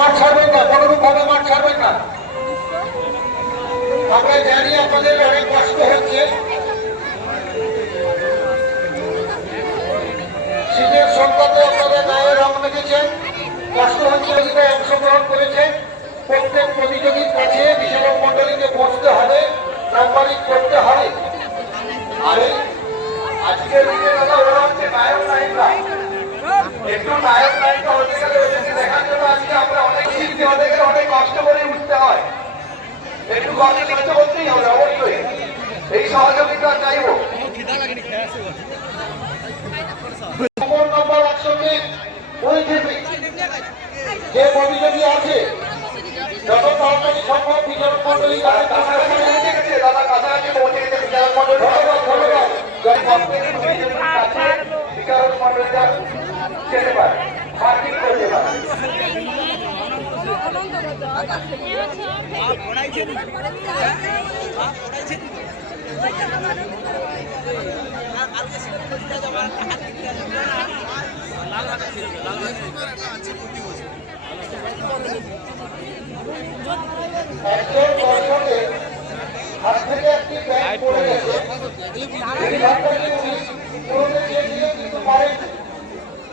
মাঠ ছাড়বেন না, কোনোরূপ ভাবে মাঠ ছাড়বেন না। আমরা জানি আপনাদের অনেক কষ্ট হচ্ছে। শীতের সংকটে আপনাদের গায়ে রং মেখেছেন, কষ্ট হচ্ছে অংশগ্রহণ করেছেন। প্রত্যেক প্রতিযোগীর কাছে বিশালক মন্ডলীকে বসতে হবে, নাম্বারিং করতে হবে। আরে আজকের দিনে দাদা ওরা হচ্ছে নায়ক নায়িকা একটু নায়ক নায়িকা হতে গেলে দেখার জন্য আজকে অনেক শিখতে অনেক কষ্ট করে উঠতে হয়। একটু কষ্ট করতে করতেই হবে অবশ্যই এই সহযোগিতা চাইব। নম্বর আছে, যত কাছাকাছি পৌঁছে গেছে। বিচারক মন্ডলী ধন্যবাদ ধন্যবাদ। কাছে বিচারক একজন দর্শকের হাত থেকে একটি ব্যাগ পড়ে গেছে এই ব্যাগটাকে উনি কিন্তু পারেননি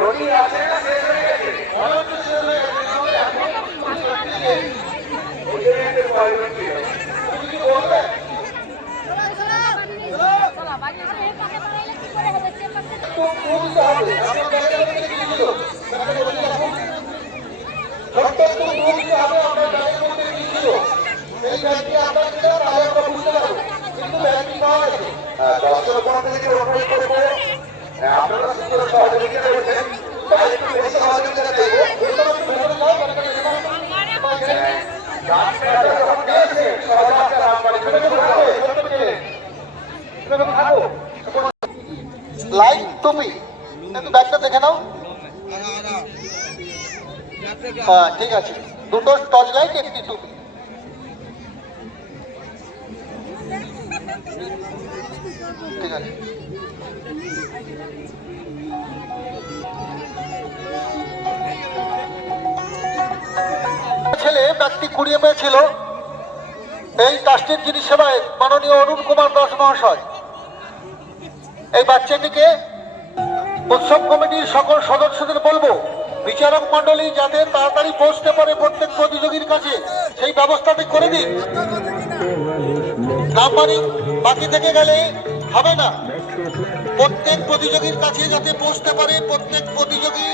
থেকে হয়ে গেছে অনেক শেষ গেছে তাহলে এখন ওদের একটা প্রাইভেট তুমি কি বলবে তো তুলতে হবে। আমার ব্যাগের মধ্যে কি ছিল ব্যাগের মধ্যে রাখুন ছোট্ট একটু তুলতে হবে আমার ব্যাগের মধ্যে কি ছিল এই ব্যাগটি আপনার ছিল তাহলে আমরা বুঝতে পারব কিন্তু ব্যাগটি পাওয়া গেছে দর্শক আপনাদেরকে অনুরোধ করব আপনারা সহযোগিতা একটু বেশি সহযোগিতা দেবো। লাইট তুমি একটু ব্যাগটা দেখে নাও হ্যাঁ ঠিক আছে। দুটো টর্চ লাইট একটি টুপি ছেলে ব্যক্তি কুড়িয়ে পেয়েছিল। এই ট্রাস্টের যিনি সেবায়, মাননীয় অরুণ কুমার দাস মহাশয়। এই বাচ্চাটিকে উৎসব কমিটির সকল সদস্যদের বলব, বিচারক মন্ডলী যাতে তাড়াতাড়ি পৌঁছতে পারে প্রত্যেক প্রতিযোগীর কাছে, সেই ব্যবস্থাটি করে দিন। নাম্বারিং বাকি থেকে গেলে হবে না। প্রত্যেক প্রতিযোগীর কাছে যাতে পৌঁছতে পারে, প্রত্যেক প্রতিযোগী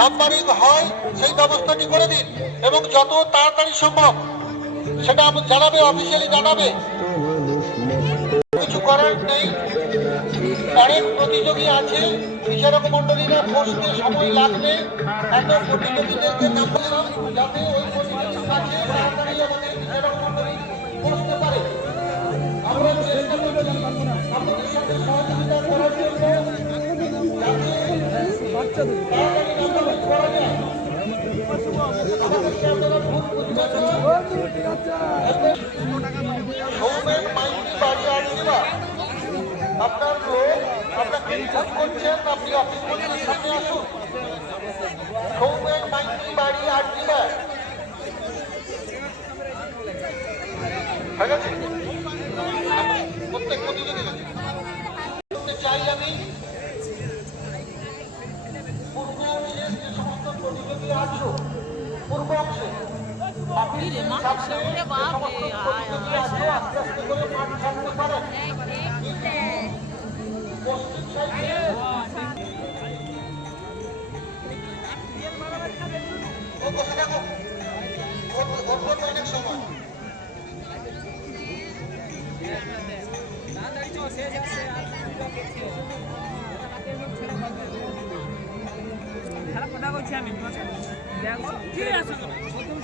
নাম্বারিং হয়, সেই ব্যবস্থাটি করে দিন। এবং যত তাড়াতাড়ি সম্ভব সেটা জানাবে অফিসিয়ালি জানাবে। কিছু করার নেই। অনেক প্রতিযোগী আছে, বিচারক মন্ডলীরা বসতে সময় লাগবে। এত প্রতিযোগীদেরকে যাতে ওই প্রতিযোগীর তাড়াতাড়ি আমাদের বিচারক মন্ডলী বসতে পারে। আমরা চেষ্টা করছি। আপনারা লোক আপনাকে করছেন আপনি অফিস সামনে আসুন। সৌমেন মাইতি বাড়ি আসছিলা ঠিক আছে প্রত্যেক প্রতিযোগী করতে চাই আমি পূর্ব অংশের যে সমস্ত প্রতিযোগী আছো পূর্ব অংশে অফিসের সামনে যে সমস্ত প্রতিযোগী আছো আস্তে আস্তে করে মাঠ ছাড়তে পারেন পশ্চিম সাইডে ও বসে থাকো ওর ওর তো অনেক সময় খারাপ কথা করছি আমি কষ্ট যদি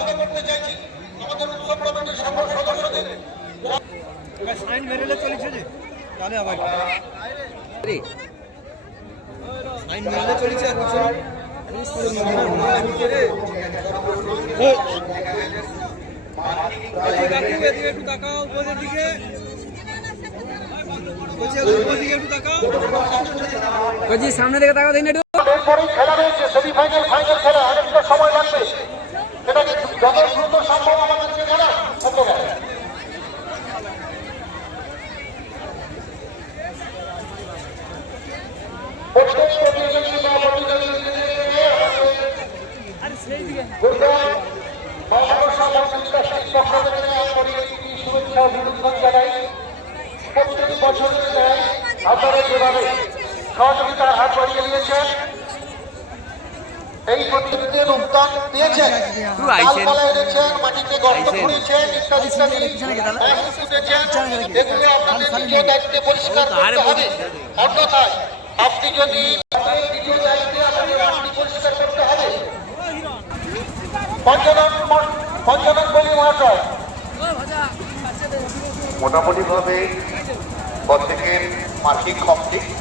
করতে চাইছি। আমাদের উৎসব কমিটির সকল সদস্যদের সাইন মেরেলে চলেছে যে তাহলে আবার সাইন মেরেলে চলেছে আর কিছু একটু তাকাও উপরের দিকে সামনে দিকে তাকাও দিন একটু। খেলা রয়েছে সেমিফাইনাল ফাইনাল খেলা অনেকটা সময় লাগবে সেটাকে যত দ্রুত সম্ভব আমাদেরকে জানান ধন্যবাদ প্রত্যেক প্রতিযোগী বা প্রতিযোগীদেরকে আমাদের গুরগাঁও মহানগর মন্ত্রিত্বের পক্ষ থেকে আমি একটি শুভেচ্ছা ও অভিনন্দন জানাই প্রত্যেক বছরের ন্যায় আপনারা যেভাবে সহযোগিতার হাত বাড়িয়ে দিয়েছেন এই প্রতিযোগিতার উদ্যোগ দিয়েছেন তুই এনেছেন মাটিতে গর্ত। খুঁড়েছেন ইত্যাদি ইত্যাদি। এগুলো আপনাদের নিজ দায়িত্বে পরিষ্কার করতে হবে। অন্যথায় আপনি যদি আপনার নিজ দায়িত্বে আপনাদের মাটি পরিষ্কার করতে হবে। পঞ্চানন পঞ্চানন বলি মহাশয়। মোটামুটিভাবে প্রত্যেকের মাসিক কমপ্লিট দেখে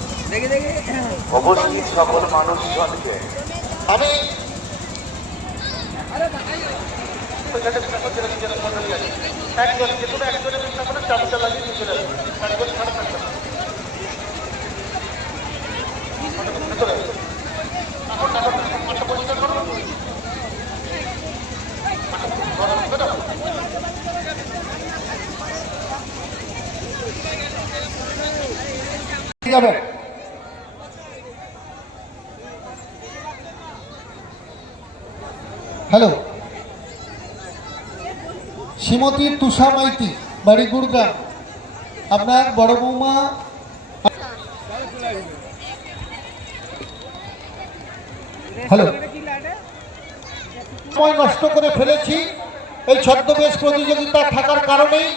দেখে অবশ্যই সকল মানুষজনকে। আমি একজন যে কোনো একজনের চেষ্টা করে চাবিটা লাগিয়ে দিয়ে চলে আসবে একজন ছাড়া থাকবে না ভেতরে। এখন টাকা মাঠটা পরিষ্কার করুন যাবেন হ্যালো। শ্রীমতী তুষা মাইতি, বাড়ি গুড়গ্রাম আপনার বড় বৌমা হ্যালো। সময় নষ্ট করে ফেলেছি। এই ছদ্মবেশ প্রতিযোগিতা থাকার কারণেই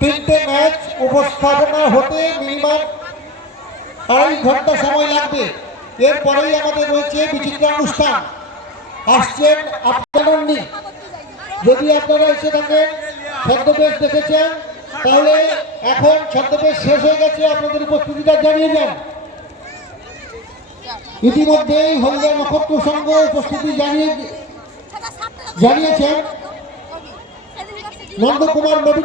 তিনটে ম্যাচ উপস্থাপনা হতে মিনিমাম আড়াই ঘণ্টা সময় লাগবে। এরপরেই আমাদের রয়েছে বিচিত্রা অনুষ্ঠান আসছেন আপনারনি যদি আপনারা এসে থাকেন, ছদ্মবেশ দেখেছেন, তাহলে এখন ছদ্মবেশ শেষ হয়ে গেছে, আপনাদের উপস্থিতিটা জানিয়ে যান ইতিমধ্যেই হলদিয়া নক্ষত্র সংঘ উপস্থিতি জানিয়ে জানিয়েছেন। নন্দকুমার নবীন